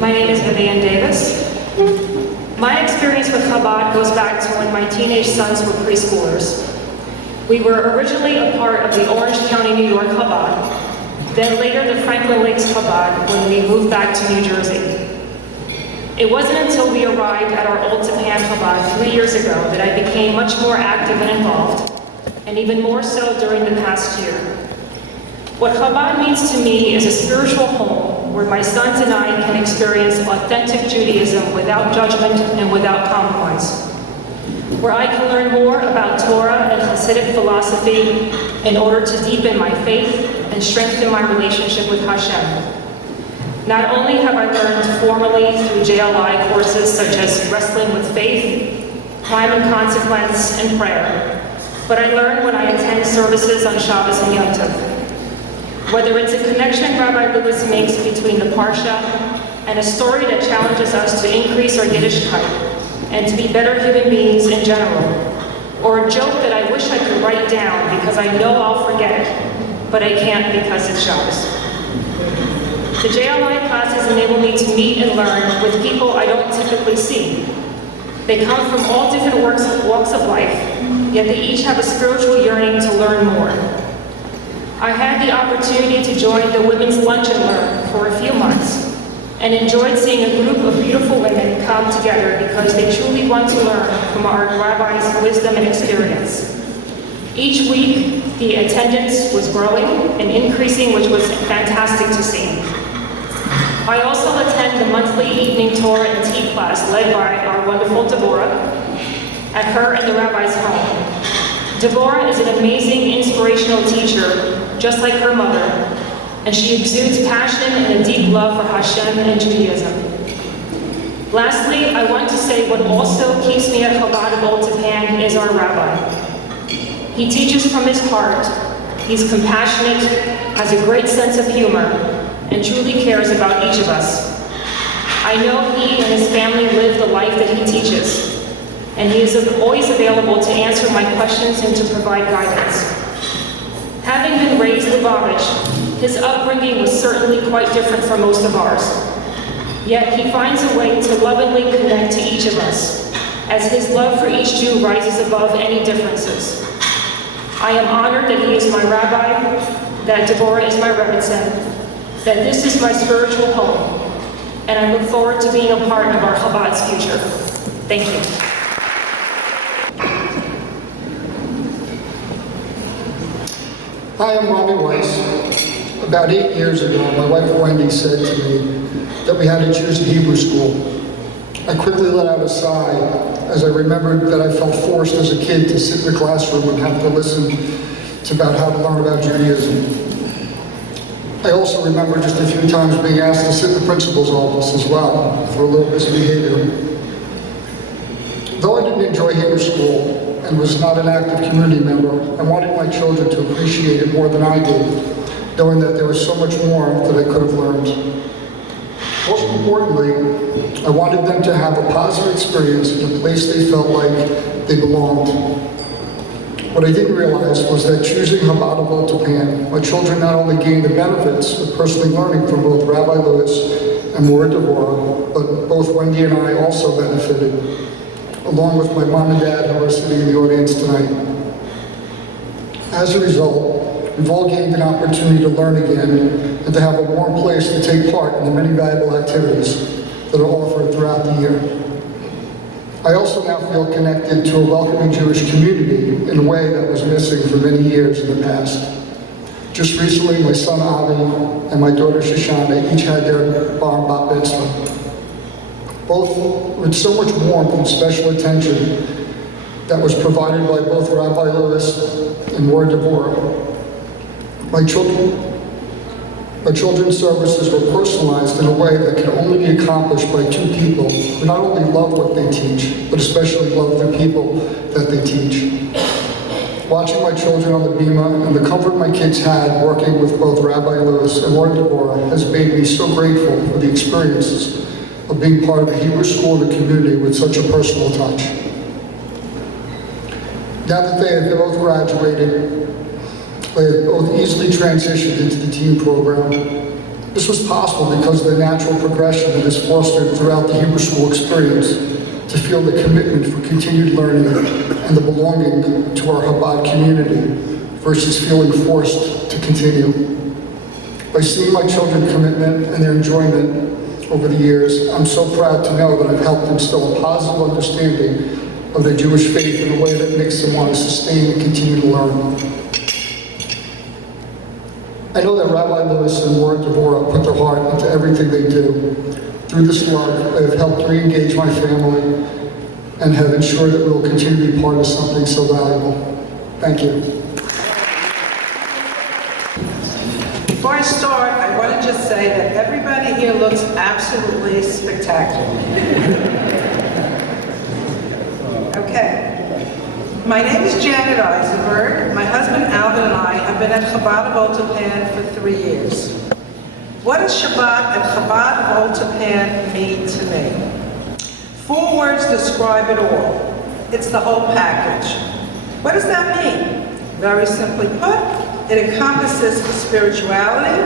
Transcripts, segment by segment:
My name is Vivian Davis. My experience with Chabad goes back to when my teenage sons were preschoolers. We were originally a part of the Orange County, New York Chabad, then later the Franklin Lakes Chabad when we moved back to New Jersey. It wasn't until we arrived at our Old Japan Chabad 3 years ago that I became much more active and involved, and even more so during the past year. What Chabad means to me is a spiritual home where my sons and I can experience authentic Judaism without judgment and without compromise. Where I can learn more about Torah and Hasidic philosophy in order to deepen my faith and strengthen my relationship with Hashem. Not only have I learned formally through JLI courses such as Wrestling with Faith, Crime and Consequence, and Prayer, but I learn when I attend services on Shabbos and Yom Tov. Whether it's a connection Rabbi Lewis makes between the Parsha and a story that challenges us to increase our Yiddishkeit and to be better human beings in general, or a joke that I wish I could write down because I know I'll forget it, but I can't because it's Shabbos. The JLI classes enable me to meet and learn with people I don't typically see. They come from all different walks of life, yet they each have a spiritual yearning to learn more. I had the opportunity to join the Women's Lunch and Learn for a few months and enjoyed seeing a group of beautiful women come together because they truly want to learn from our rabbi's wisdom and experience. Each week, the attendance was growing and increasing, which was fantastic to see. I also attend the monthly evening Torah and tea class led by our wonderful Deborah at her and the rabbi's home. Deborah is an amazing, inspirational teacher, just like her mother, and she exudes passion and a deep love for Hashem and Judaism. Lastly, I want to say what also keeps me at Chabad of Old Japan is our rabbi. He teaches from his heart, he's compassionate, has a great sense of humor, and truly cares about each of us. I know he and his family live the life that he teaches, and he is always available to answer my questions and to provide guidance. Having been raised Lubavitch, his upbringing was certainly quite different from most of ours. Yet he finds a way to lovingly connect to each of us, as his love for each Jew rises above any differences. I am honored that he is my rabbi, that Deborah is my rebbitzin, that this is my spiritual home, and I look forward to being a part of our Chabad's future. Thank you. Hi, I'm Robbie Weiss. About 8 years ago, my wife Wendy said to me that we had to choose a Hebrew school. I quickly let out a sigh as I remembered that I felt forced as a kid to sit in the classroom and have to listen to about how to learn about Judaism. I also remember just a few times being asked to sit in the principal's office as well for a little misbehavior. Though I didn't enjoy Hebrew school and was not an active community member, I wanted my children to appreciate it more than I did, knowing that there was so much more that I could have learned. Most importantly, I wanted them to have a positive experience in a place they felt like they belonged. What I didn't realize was that choosing Chabad of Old Japan, my children not only gained the benefits of personally learning from both Rabbi Lewis and Mora Devorah, but both Wendy and I also benefited, along with my mom and dad who are sitting in the audience tonight. As a result, we've all gained an opportunity to learn again and to have a warm place to take part in the many valuable activities that are offered throughout the year. I also now feel connected to a welcoming Jewish community in a way that was missing for many years in the past. Just recently, my son Avi and my daughter Shoshana each had their bar and bat mitzvah. Both with so much warmth and special attention that was provided by both Rabbi Lewis and Mora Devorah. My children's services were personalized in a way that can only be accomplished by two people who not only love what they teach, but especially love the people that they teach. Watching my children on the Bima and the comfort my kids had working with both Rabbi Lewis and Mora Devorah has made me so grateful for the experiences of being part of a Hebrew school and a community with such a personal touch. Now that they have both graduated, they have both easily transitioned into the teen program. This was possible because of the natural progression that is fostered throughout the Hebrew school experience to feel the commitment for continued learning and the belonging to our Chabad community versus feeling forced to continue. By seeing my children's commitment and their enjoyment over the years, I'm so proud to know that I've helped instill a positive understanding of their Jewish faith in a way that makes them want to sustain and continue to learn. I know that Rabbi Lewis and Laura Devora put their heart into everything they do. Through this love, they have helped re-engage my family and have ensured that we will continue to be part of something so valuable. Thank you. Before I start, I want to just say that everybody here looks absolutely spectacular. Okay. My name is Janet Eisenberg. My husband Alvin and I have been at Chabad of Otopan for 3 years. What does Shabbat and Chabad of Otopan mean to me? 4 words describe it all. It's the whole package. What does that mean? Very simply put, it encompasses spirituality,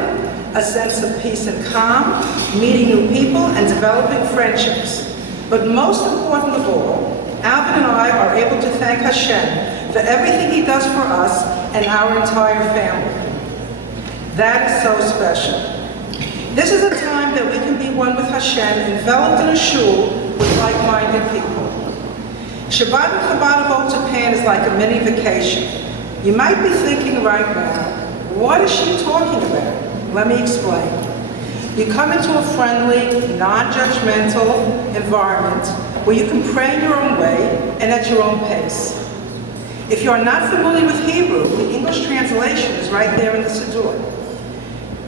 a sense of peace and calm, meeting new people, and developing friendships. But most important of all, Alvin and I are able to thank Hashem for everything He does for us and our entire family. That is so special. This is a time that we can be one with Hashem, enveloped in a shul with like-minded people. Shabbat and Chabad of Otopan is like a mini vacation. You might be thinking right now, what is she talking about? Let me explain. You come into a friendly, non-judgmental environment where you can pray in your own way and at your own pace. If you are not familiar with Hebrew, the English translation is right there in the Siddur.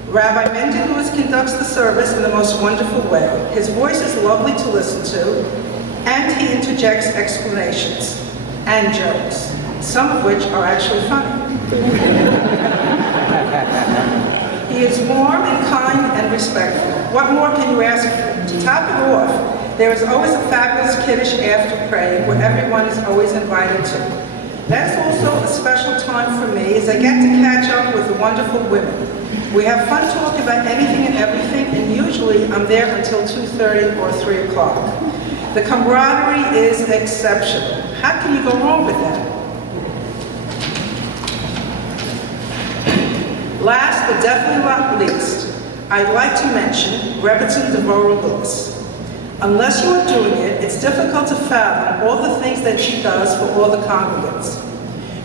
Rabbi Mendy Lewis conducts the service in the most wonderful way. His voice is lovely to listen to, and he interjects explanations and jokes, some of which are actually funny. He is warm and kind and respectful. What more can you ask for? To top it off, there is always a fabulous kiddush after praying where everyone is always invited to. That's also a special time for me as I get to catch up with the wonderful women. We have fun talking about anything and everything, and usually I'm there until 2:30 or 3 o'clock. The camaraderie is exceptional. How can you go wrong with that? Last but definitely not least, I'd like to mention Rebbitzin Devorah Lewis. Unless you are doing it, it's difficult to fathom all the things that she does for all the congregants.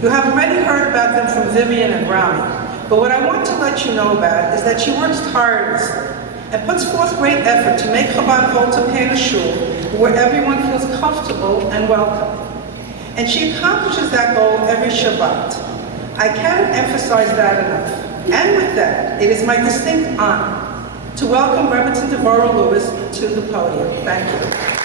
You have already heard about them from Vivian and Rami, but what I want to let you know about is that she works tirelessly and puts forth great effort to make Chabad of Otopan a shul where everyone feels comfortable and welcome. And she accomplishes that goal every Shabbat. I cannot emphasize that enough. And with that, it is my distinct honor to welcome Rebbitzin Devorah Lewis to the podium. Thank you.